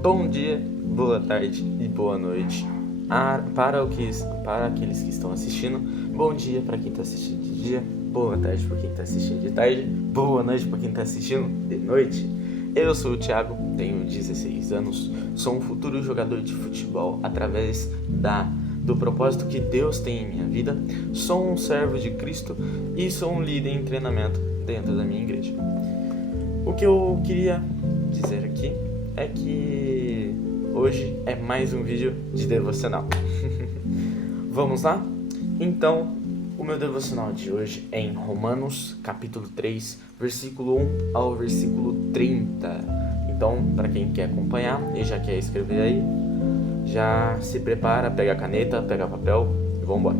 Bom dia, boa tarde e boa noite. Para aqueles que estão assistindo, bom dia para quem está assistindo de dia, boa tarde para quem está assistindo de tarde, boa noite para quem está assistindo de noite. Eu sou o Thiago, tenho 16 anos, sou um futuro jogador de futebol através do propósito que Deus tem em minha vida, sou um servo de Cristo e sou um líder em treinamento dentro da minha igreja. O que eu queria dizer aqui é que hoje é mais um vídeo de devocional. Vamos lá? Então, o meu devocional de hoje é em Romanos, capítulo 3, versículo 1 ao versículo 30. Então, para quem quer acompanhar e já quer escrever aí, já se prepara, pega a caneta, pega papel e vamos embora.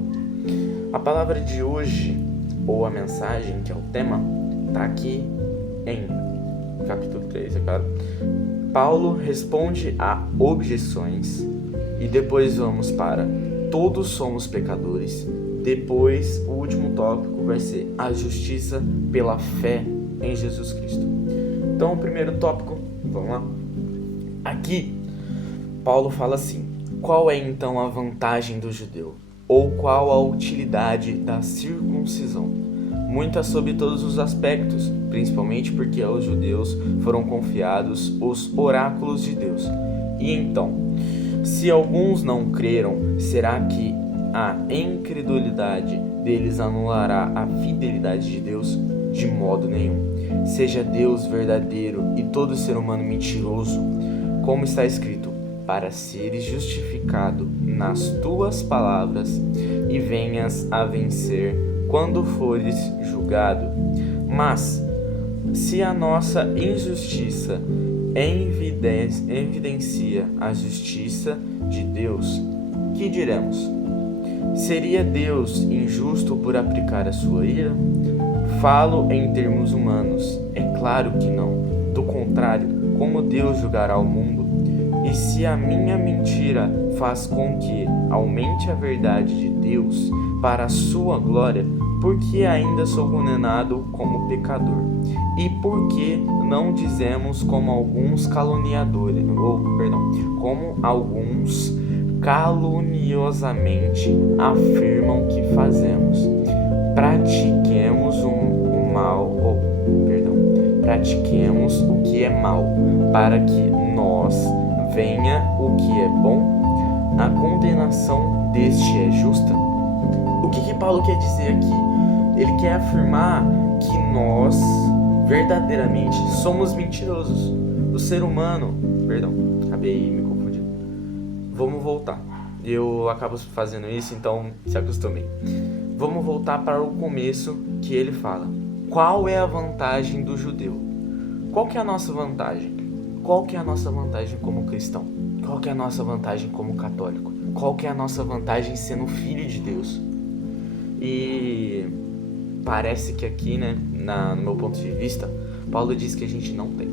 A palavra de hoje, ou a mensagem, que é o tema, está aqui em capítulo 3, é claro. Paulo responde a objeções e depois vamos para todos somos pecadores. Depois, o último tópico vai ser a justiça pela fé em Jesus Cristo. Então, o primeiro tópico, vamos lá. Aqui, Paulo fala assim: qual é então a vantagem do judeu? Ou qual a utilidade da circuncisão? Muita sobre todos os aspectos, principalmente porque aos judeus foram confiados os oráculos de Deus. E então, se alguns não creram, será que a incredulidade deles anulará a fidelidade de Deus? De modo nenhum. Seja Deus verdadeiro e todo ser humano mentiroso, como está escrito: para seres justificado nas tuas palavras e venhas a vencer quando fores julgado. Mas, se a nossa injustiça evidencia a justiça de Deus, que diremos? Seria Deus injusto por aplicar a sua ira? Falo em termos humanos, é claro que não. Do contrário, como Deus julgará o mundo? E se a minha mentira faz com que aumente a verdade de Deus para a sua glória, porque ainda sou condenado como pecador? E por que não dizemos como alguns como alguns caluniosamente afirmam que fazemos? Pratiquemos pratiquemos o que é mal, para que nós venha o que é bom? A condenação deste é justa? O que Paulo quer dizer aqui? Ele quer afirmar que nós verdadeiramente somos mentirosos. O ser humano... acabei me confundindo. Vamos voltar. Eu acabo fazendo isso, então se acostumei. Vamos voltar para o começo, que ele fala: qual é a vantagem do judeu? Qual que é a nossa vantagem? Qual que é a nossa vantagem como cristão? Qual que é a nossa vantagem como católico? Qual que é a nossa vantagem sendo filho de Deus? E parece que aqui, no meu ponto de vista, Paulo diz que a gente não tem.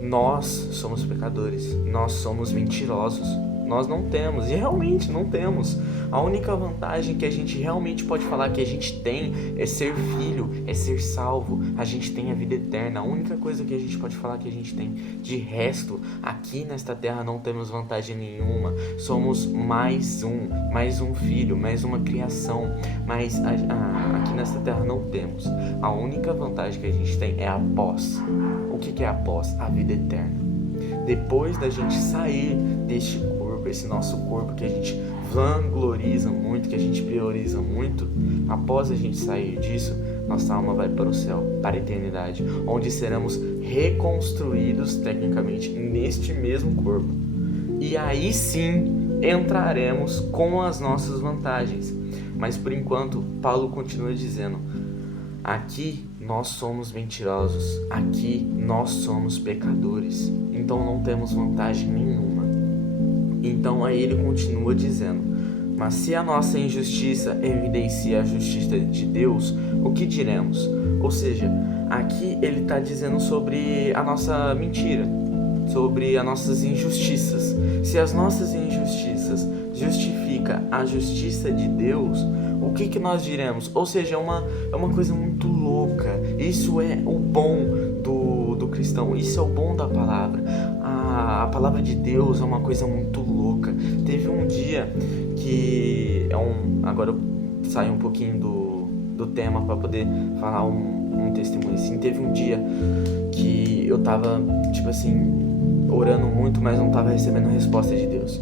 Nós somos pecadores, nós somos mentirosos, nós não temos, e realmente não temos. A única vantagem que a gente realmente pode falar que a gente tem é ser filho, é ser salvo, a gente tem a vida eterna. A única coisa que a gente pode falar que a gente tem. De resto, aqui nesta terra não temos vantagem nenhuma. Somos mais um filho, mais uma criação, mas aqui nesta terra não temos. A única vantagem que a gente tem é a pós. O que é a pós? A vida eterna. Depois da gente sair deste corpo, esse nosso corpo que a gente vangloriza muito, que a gente prioriza muito, após a gente sair disso, nossa alma vai para o céu, para a eternidade, onde seremos reconstruídos tecnicamente neste mesmo corpo. E aí sim entraremos com as nossas vantagens. Mas por enquanto, Paulo continua dizendo: aqui nós somos mentirosos, aqui nós somos pecadores, então não temos vantagem nenhuma. Então aí ele continua dizendo: mas se a nossa injustiça evidencia a justiça de Deus, o que diremos? Ou seja, aqui ele está dizendo sobre a nossa mentira, sobre as nossas injustiças. Se as nossas injustiças justificam a justiça de Deus, o que nós diremos? Ou seja, é uma coisa muito louca. Isso é o bom do cristão, isso é o bom da palavra. a palavra de Deus é uma coisa muito louca. Teve um dia que agora eu saio um pouquinho do tema para poder falar um testemunho assim. Teve um dia que eu tava, tipo assim, orando muito, mas não tava recebendo a resposta de Deus.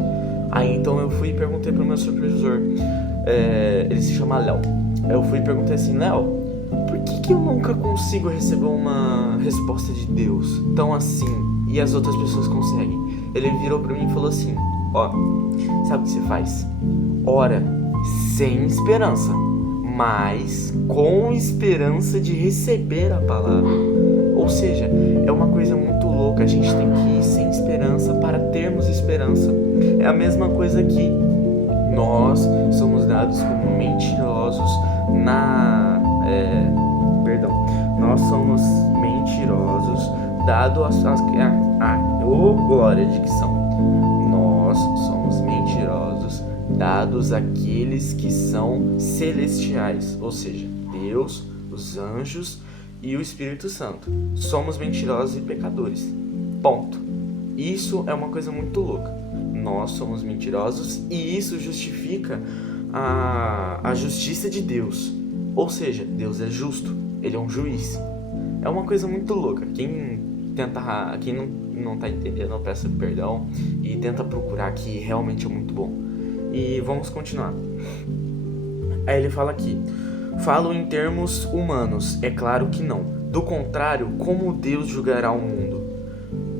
Aí então eu fui e perguntei pro meu supervisor, ele se chama Léo. Eu fui e perguntei assim: Léo, por que eu nunca consigo receber uma resposta de Deus tão assim e as outras pessoas conseguem? Ele virou pra mim e falou assim: ó, sabe o que você faz? Ora sem esperança, mas com esperança de receber a palavra. Ou seja, é uma coisa muito louca. A gente tem que ir sem esperança para termos esperança. É a mesma coisa que nós somos dados como mentirosos nós somos mentirosos dado glória de dicção. Nós somos mentirosos dados àqueles que são celestiais, ou seja, Deus, os anjos e o Espírito Santo. Somos mentirosos e pecadores. Ponto. Isso é uma coisa muito louca. Nós somos mentirosos e isso justifica a justiça de Deus. Ou seja, Deus é justo, Ele é um juiz. É uma coisa muito louca. Quem não tá entendendo, eu peço perdão e tenta procurar, que realmente é muito bom. E vamos continuar. Aí ele fala aqui: falo em termos humanos, é claro que não. Do contrário, como Deus julgará o mundo?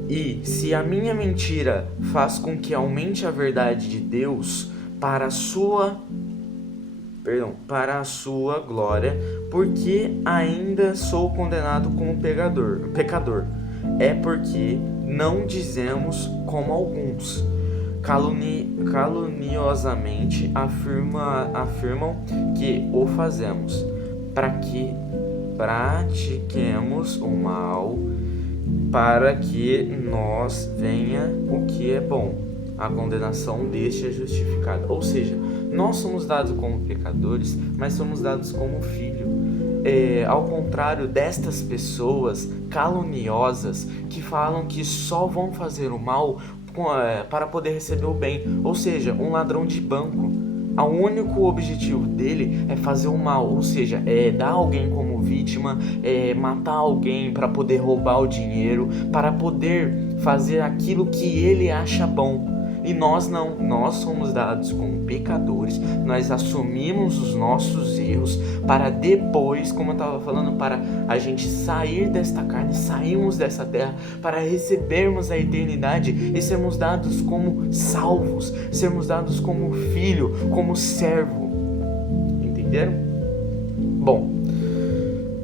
E se a minha mentira faz com que aumente a verdade de Deus para a sua glória, porque ainda sou condenado como pecador. É porque não dizemos como alguns caluniosamente afirmam que o fazemos, para que pratiquemos o mal, para que nos venha o que é bom. A condenação deste é justificada. Ou seja, nós somos dados como pecadores, mas somos dados como filho. Ao contrário destas pessoas caluniosas que falam que só vão fazer o mal para poder receber o bem. Ou seja, um ladrão de banco, o único objetivo dele é fazer o mal, ou seja, é dar alguém como vítima, matar alguém para poder roubar o dinheiro, para poder fazer aquilo que ele acha bom. E nós não, nós somos dados como pecadores, nós assumimos os nossos erros para depois, como eu estava falando, para a gente sair desta carne, sairmos dessa terra, para recebermos a eternidade e sermos dados como salvos, sermos dados como filho, como servo. Entenderam? Bom,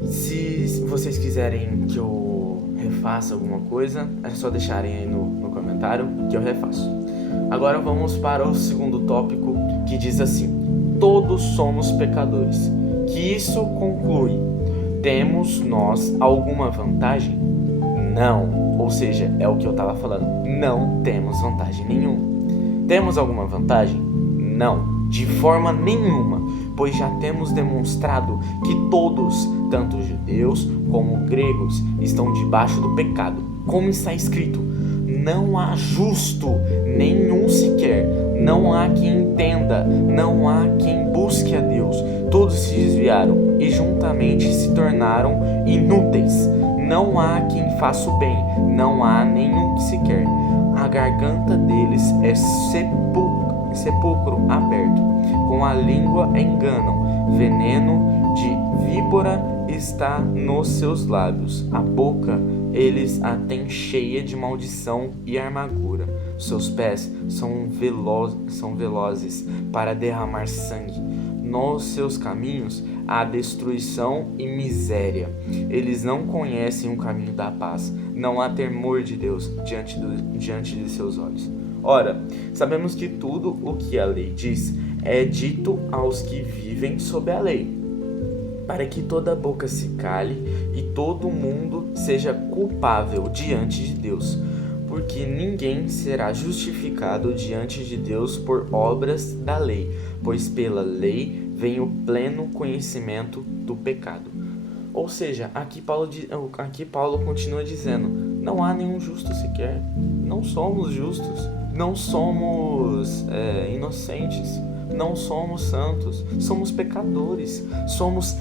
se vocês quiserem que eu refaça alguma coisa, é só deixarem aí no comentário que eu refaço. Agora vamos para o segundo tópico, que diz assim: todos somos pecadores. Que isso conclui: temos nós alguma vantagem? Não. Ou seja, é o que eu estava falando, não temos vantagem nenhuma. Temos alguma vantagem? Não, de forma nenhuma, pois já temos demonstrado que todos, tanto judeus como gregos, estão debaixo do pecado. Como está escrito: não há justo nenhum sequer, não há quem entenda, não há quem busque a Deus. Todos se desviaram e juntamente se tornaram inúteis. Não há quem faça o bem, não há nenhum sequer. A garganta deles é sepulcro aberto, com a língua enganam, veneno de víbora está nos seus lábios, a boca eles a têm cheia de maldição e amargura. Seus pés são velozes para derramar sangue. Nos seus caminhos há destruição e miséria. Eles não conhecem o caminho da paz. Não há temor de Deus diante de seus olhos. Ora, sabemos que tudo o que a lei diz é dito aos que vivem sob a lei, para que toda boca se cale e todo mundo seja culpável diante de Deus, porque ninguém será justificado diante de Deus por obras da lei, pois pela lei vem o pleno conhecimento do pecado. Ou seja, aqui Paulo continua dizendo: não há nenhum justo sequer, não somos justos, não somos inocentes, não somos santos, somos pecadores, somos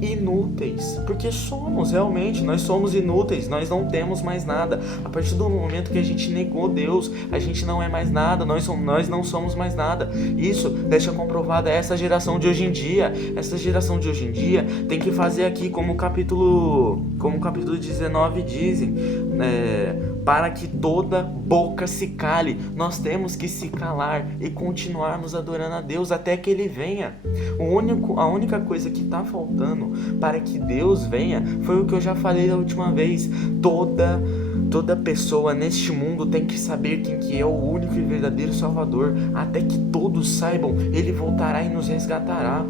inúteis, porque somos realmente, nós somos inúteis, nós não temos mais nada. A partir do momento que a gente negou Deus, a gente não é mais nada, nós não somos mais nada. Isso deixa comprovada essa geração de hoje em dia. Essa geração de hoje em dia tem que fazer aqui como o capítulo 19 dizem, para que toda boca se cale. Nós temos que se calar e continuarmos adorando a Deus até que Ele venha. A única coisa que está faltando para que Deus venha foi o que eu já falei da última vez. Toda pessoa neste mundo tem que saber quem que é o único e verdadeiro Salvador. Até que todos saibam, Ele voltará e nos resgatará.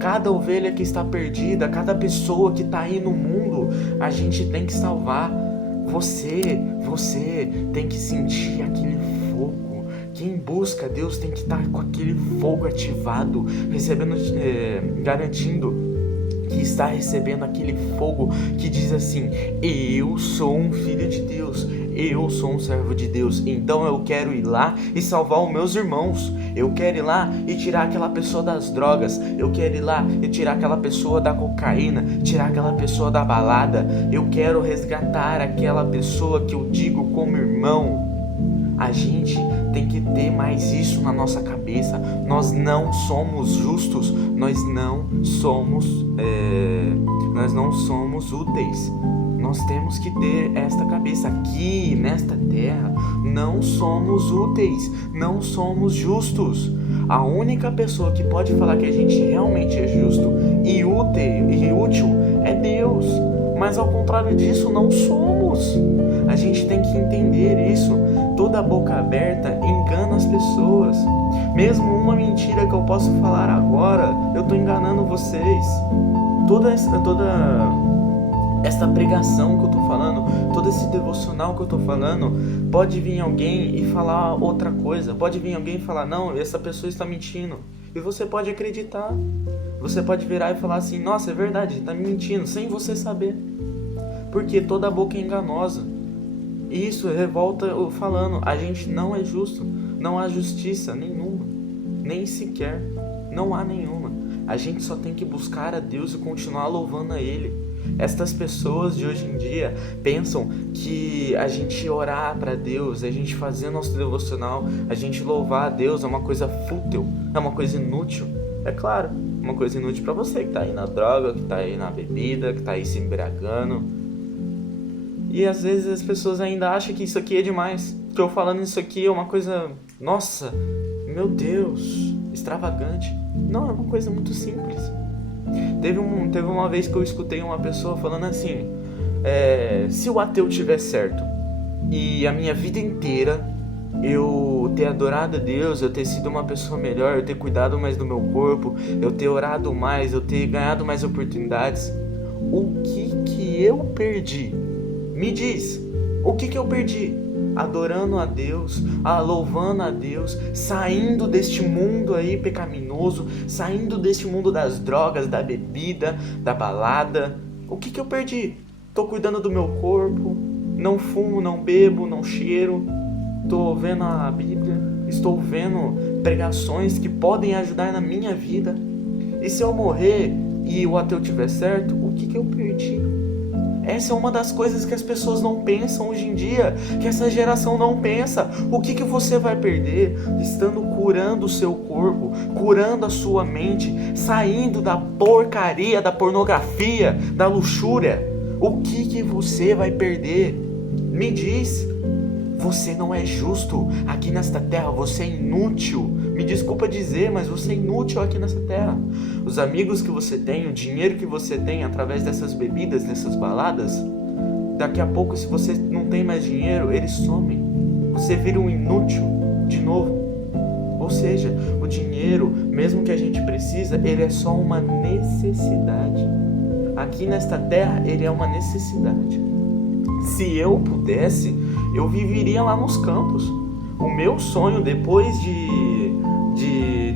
Cada ovelha que está perdida, cada pessoa que está aí no mundo, a gente tem que salvar. Você tem que sentir aquele fogo. Quem busca Deus tem que estar com aquele fogo ativado, garantindo que está recebendo aquele fogo que diz assim: eu sou um filho de Deus, eu sou um servo de Deus, então eu quero ir lá e salvar os meus irmãos, eu quero ir lá e tirar aquela pessoa das drogas, eu quero ir lá e tirar aquela pessoa da cocaína, tirar aquela pessoa da balada, eu quero resgatar aquela pessoa que eu digo como irmão. A gente tem que ter mais isso na nossa cabeça. Nós não somos justos, nós não somos úteis. Nós temos que ter esta cabeça. Aqui nesta terra não somos úteis, não somos justos. A única pessoa que pode falar que a gente realmente é justo e útil é Deus. Mas ao contrário disso, não somos. A gente tem que entender isso. Toda boca aberta engana as pessoas. Mesmo uma mentira que eu posso falar agora, eu estou enganando vocês. Toda esta pregação que eu estou falando, todo esse devocional que eu estou falando, pode vir alguém e falar outra coisa. Pode vir alguém e falar: não, essa pessoa está mentindo. E você pode acreditar. Você pode virar e falar assim: nossa, é verdade, está me mentindo, sem você saber. Porque toda boca é enganosa. E isso revolta eu falando: a gente não é justo, não há justiça nenhuma, nem sequer, não há nenhuma. A gente só tem que buscar a Deus e continuar louvando a Ele. Estas pessoas de hoje em dia pensam que a gente orar para Deus, a gente fazer nosso devocional, a gente louvar a Deus é uma coisa fútil, é uma coisa inútil. É claro, uma coisa inútil para você que tá aí na droga, que tá aí na bebida, que tá aí se embriagando. E às vezes as pessoas ainda acham que isso aqui é demais, que eu falando isso aqui é uma coisa, nossa, meu Deus, extravagante. Não, é uma coisa muito simples. Teve uma vez que eu escutei uma pessoa falando assim: se o ateu tiver certo e a minha vida inteira eu ter adorado a Deus, eu ter sido uma pessoa melhor, eu ter cuidado mais do meu corpo, eu ter orado mais, eu ter ganhado mais oportunidades, o que eu perdi? Me diz, o que eu perdi? Adorando a Deus, louvando a Deus, saindo deste mundo aí pecaminoso, saindo deste mundo das drogas, da bebida, da balada. O que eu perdi? Tô cuidando do meu corpo, não fumo, não bebo, não cheiro, tô vendo a Bíblia, estou vendo pregações que podem ajudar na minha vida. E se eu morrer e o ateu tiver certo, o que eu perdi? Essa é uma das coisas que as pessoas não pensam hoje em dia, que essa geração não pensa. O que você vai perder estando curando o seu corpo, curando a sua mente, saindo da porcaria, da pornografia, da luxúria? O que você vai perder? Me diz. Você não é justo aqui nesta terra, você é inútil. Me desculpa dizer, mas você é inútil aqui nessa terra. Os amigos que você tem, o dinheiro que você tem através dessas bebidas, dessas baladas, daqui a pouco, se você não tem mais dinheiro, eles somem. Você vira um inútil de novo. Ou seja, o dinheiro, mesmo que a gente precisa, ele é só uma necessidade. Aqui nesta terra, ele é uma necessidade. Se eu pudesse, eu viveria lá nos campos. O meu sonho, depois de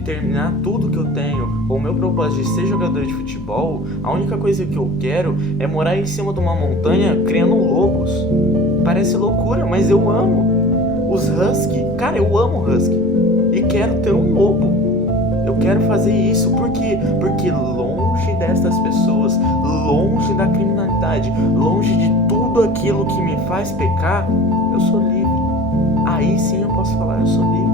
terminar tudo que eu tenho, o meu propósito de ser jogador de futebol, a única coisa que eu quero é morar em cima de uma montanha criando lobos. Parece loucura, mas eu amo. Os husky, cara, eu amo husky e quero ter um lobo. Eu quero fazer isso porque longe destas pessoas, longe da criminalidade, longe de tudo aquilo que me faz pecar, eu sou livre. Aí sim eu posso falar, eu sou livre.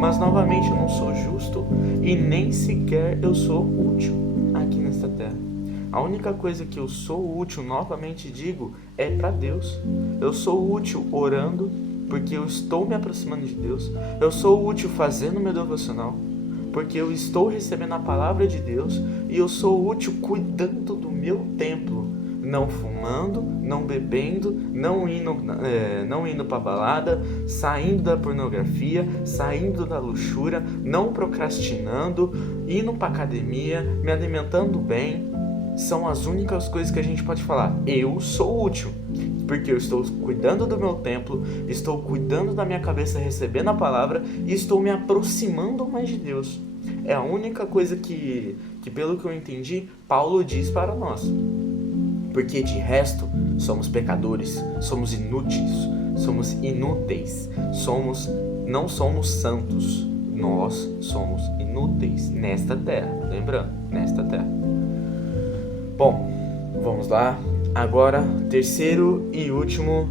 Mas novamente eu não sou justo e nem sequer eu sou útil aqui nesta terra. A única coisa que eu sou útil, novamente digo, é para Deus. Eu sou útil orando, porque eu estou me aproximando de Deus. Eu sou útil fazendo meu devocional, porque eu estou recebendo a palavra de Deus. E eu sou útil cuidando do meu templo, não fumando, não bebendo, não indo para balada, saindo da pornografia, saindo da luxúria, não procrastinando, indo para academia, me alimentando bem. São as únicas coisas que a gente pode falar. Eu sou útil, porque eu estou cuidando do meu templo, estou cuidando da minha cabeça, recebendo a palavra e estou me aproximando mais de Deus. É a única coisa que pelo que eu entendi, Paulo diz para nós. Porque de resto, somos pecadores, somos inúteis, não somos santos. Nós somos inúteis nesta terra, lembrando, nesta terra. Bom, vamos lá. Agora, terceiro e último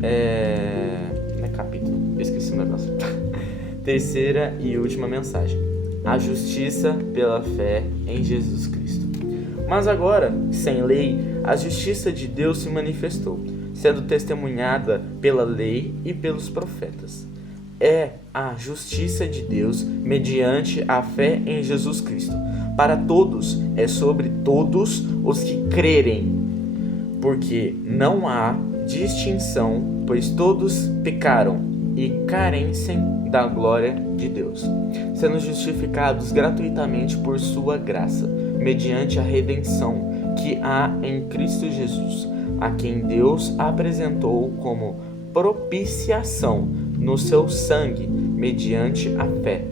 não é capítulo, eu esqueci o negócio. Terceira e última mensagem: a justiça pela fé em Jesus Cristo. Mas agora, sem lei, a justiça de Deus se manifestou, sendo testemunhada pela lei e pelos profetas. É a justiça de Deus mediante a fé em Jesus Cristo. Para todos, é sobre todos os que crerem, porque não há distinção, pois todos pecaram e carecem da glória de Deus, sendo justificados gratuitamente por sua graça, mediante a redenção que há em Cristo Jesus, a quem Deus apresentou como propiciação no seu sangue, mediante a fé.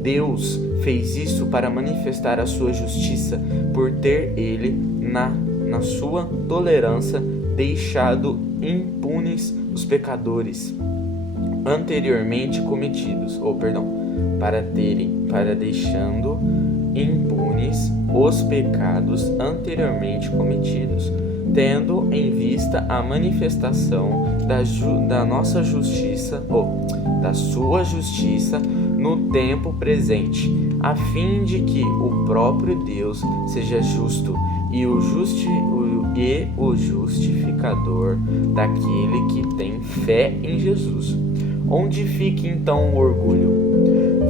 Deus fez isso para manifestar a sua justiça, por ter ele, na sua tolerância, deixado impunes os pecadores anteriormente cometidos, para deixando impunes os pecados anteriormente cometidos, tendo em vista a manifestação da nossa justiça, da sua justiça no tempo presente, a fim de que o próprio Deus seja justo e o justificador daquele que tem fé em Jesus. Onde fica então o orgulho?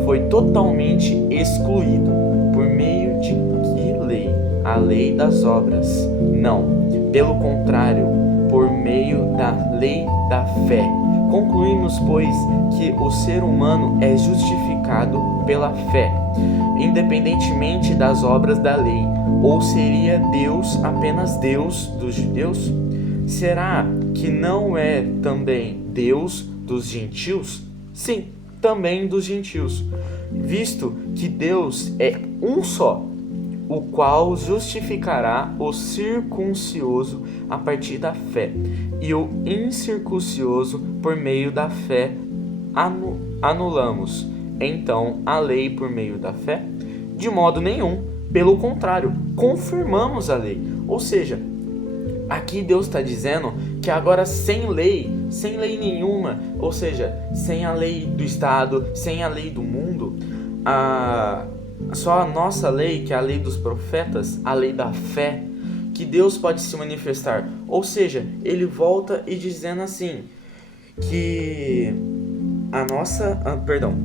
Foi totalmente excluído. Por meio de que lei? A lei das obras? Não, pelo contrário, por meio da lei da fé. Concluímos, pois, que o ser humano é justificado pela fé, independentemente das obras da lei. Ou seria Deus apenas Deus dos judeus? Será que não é também Deus dos gentios? Sim, também dos gentios, visto que Deus é um só, o qual justificará o circuncioso a partir da fé, e o incircuncioso por meio da fé. Anulamos então a lei por meio da fé? De modo nenhum, pelo contrário, confirmamos a lei. Ou seja, aqui Deus está dizendo que agora sem lei nenhuma, ou seja, sem a lei do Estado, sem a lei do mundo, só a nossa lei, que é a lei dos profetas, a lei da fé, que Deus pode se manifestar. Ou seja, ele volta e dizendo assim, que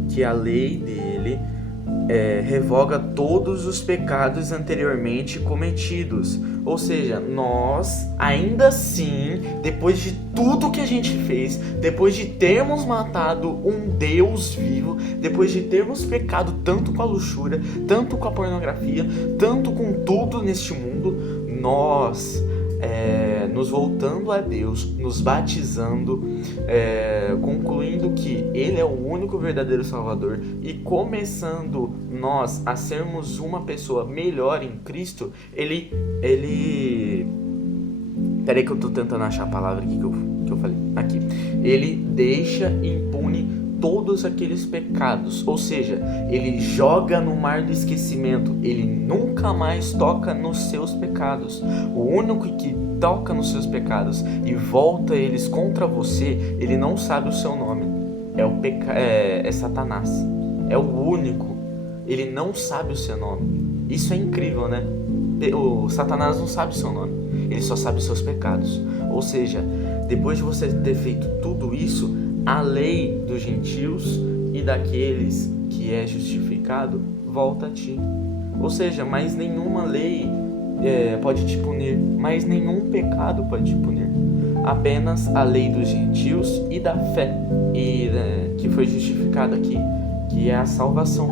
que a lei dele revoga todos os pecados anteriormente cometidos. Ou seja, nós, ainda assim, depois de tudo que a gente fez, depois de termos matado um Deus vivo, depois de termos pecado tanto com a luxúria, tanto com a pornografia, tanto com tudo neste mundo, nós, nos voltando a Deus, nos batizando, concluindo que Ele é o único verdadeiro Salvador e começando nós a sermos uma pessoa melhor em Cristo, Peraí que eu tô tentando achar a palavra aqui que eu falei? Aqui. Ele deixa impune todos aqueles pecados, ou seja, ele joga no mar do esquecimento, ele nunca mais toca nos seus pecados. O único que toca nos seus pecados e volta eles contra você, ele não sabe o seu nome, é Satanás, é o único, ele não sabe o seu nome. Isso é incrível, né? O Satanás não sabe o seu nome, ele só sabe os seus pecados. Ou seja, depois de você ter feito tudo isso, a lei dos gentios e daqueles que é justificado volta a ti. Ou seja, mais nenhuma lei pode te punir, mais nenhum pecado pode te punir. Apenas a lei dos gentios e da fé, que foi justificada aqui, que é a salvação,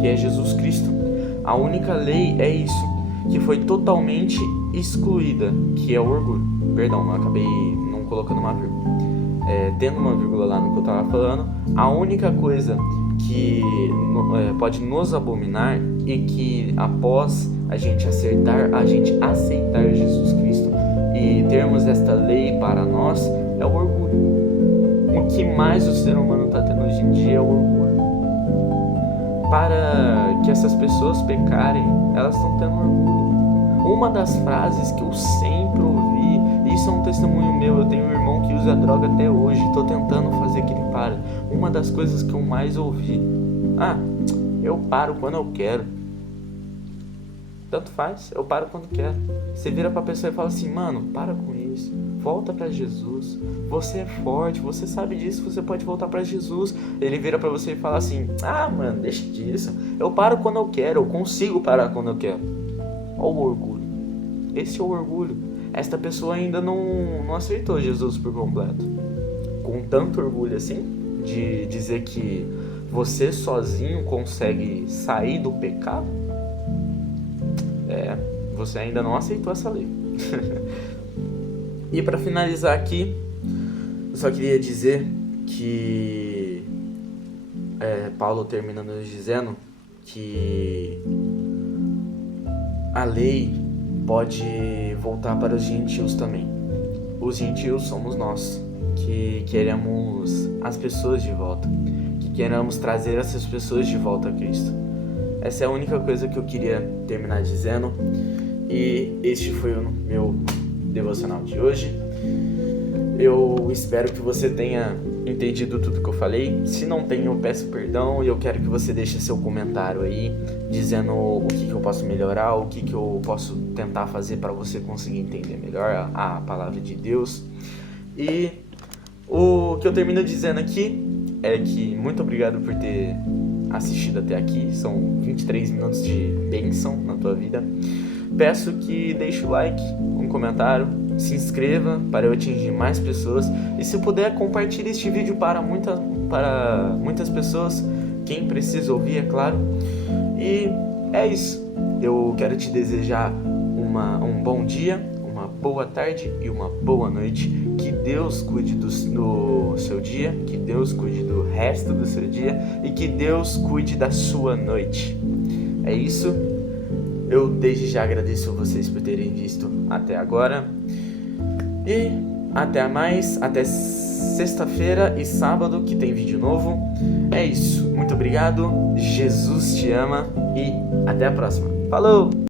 que é Jesus Cristo. A única lei é isso, que foi totalmente excluída, que é o orgulho. Perdão, eu acabei não colocando uma vírgula. Tendo uma vírgula lá no que eu estava falando, a única coisa que pode nos abominar e que após a gente aceitar Jesus Cristo e termos esta lei para nós é o orgulho. O que mais o ser humano está tendo hoje em dia é o orgulho. Para que essas pessoas pecarem, elas estão tendo orgulho. Uma das frases que eu sempre ouvi, isso é um testemunho meu, eu tenho um irmão que usa droga até hoje, estou tentando fazer que ele pare. Uma das coisas que eu mais ouvi: eu paro quando eu quero. Tanto faz, eu paro quando quero. Você vira pra pessoa e fala assim: mano, para com isso, volta pra Jesus, você é forte, você sabe disso, você pode voltar pra Jesus. Ele vira pra você e fala assim: mano, deixa disso, eu paro quando eu quero, eu consigo parar quando eu quero. Olha o orgulho, esse é o orgulho. Esta pessoa ainda não aceitou Jesus por completo. Com tanto orgulho assim, de dizer que você sozinho consegue sair do pecado, você ainda não aceitou essa lei. E para finalizar aqui, eu só queria dizer que Paulo termina nos dizendo que a lei pode voltar para os gentios também. Os gentios somos nós, que queremos as pessoas de volta, que queremos trazer essas pessoas de volta a Cristo. Essa é a única coisa que eu queria terminar dizendo. E este foi o meu devocional de hoje. Eu espero que você tenha entendido tudo que eu falei. Se não tem, eu peço perdão e eu quero que você deixe seu comentário aí, dizendo o que eu posso melhorar, o que eu posso tentar fazer para você conseguir entender melhor a palavra de Deus. E o que eu termino dizendo aqui é que muito obrigado por ter assistido até aqui. São 23 minutos de bênção na tua vida. Peço que deixe o like, um comentário, se inscreva para eu atingir mais pessoas e, se puder, compartilhe este vídeo para muitas pessoas, quem precisa ouvir, é claro. E é isso, eu quero te desejar um bom dia, uma boa tarde e uma boa noite. Que Deus cuide do seu dia, que Deus cuide do resto do seu dia e que Deus cuide da sua noite. É isso. Eu desde já agradeço a vocês por terem visto até agora. E até mais, até sexta-feira e sábado que tem vídeo novo. É isso, muito obrigado, Jesus te ama e até a próxima. Falou!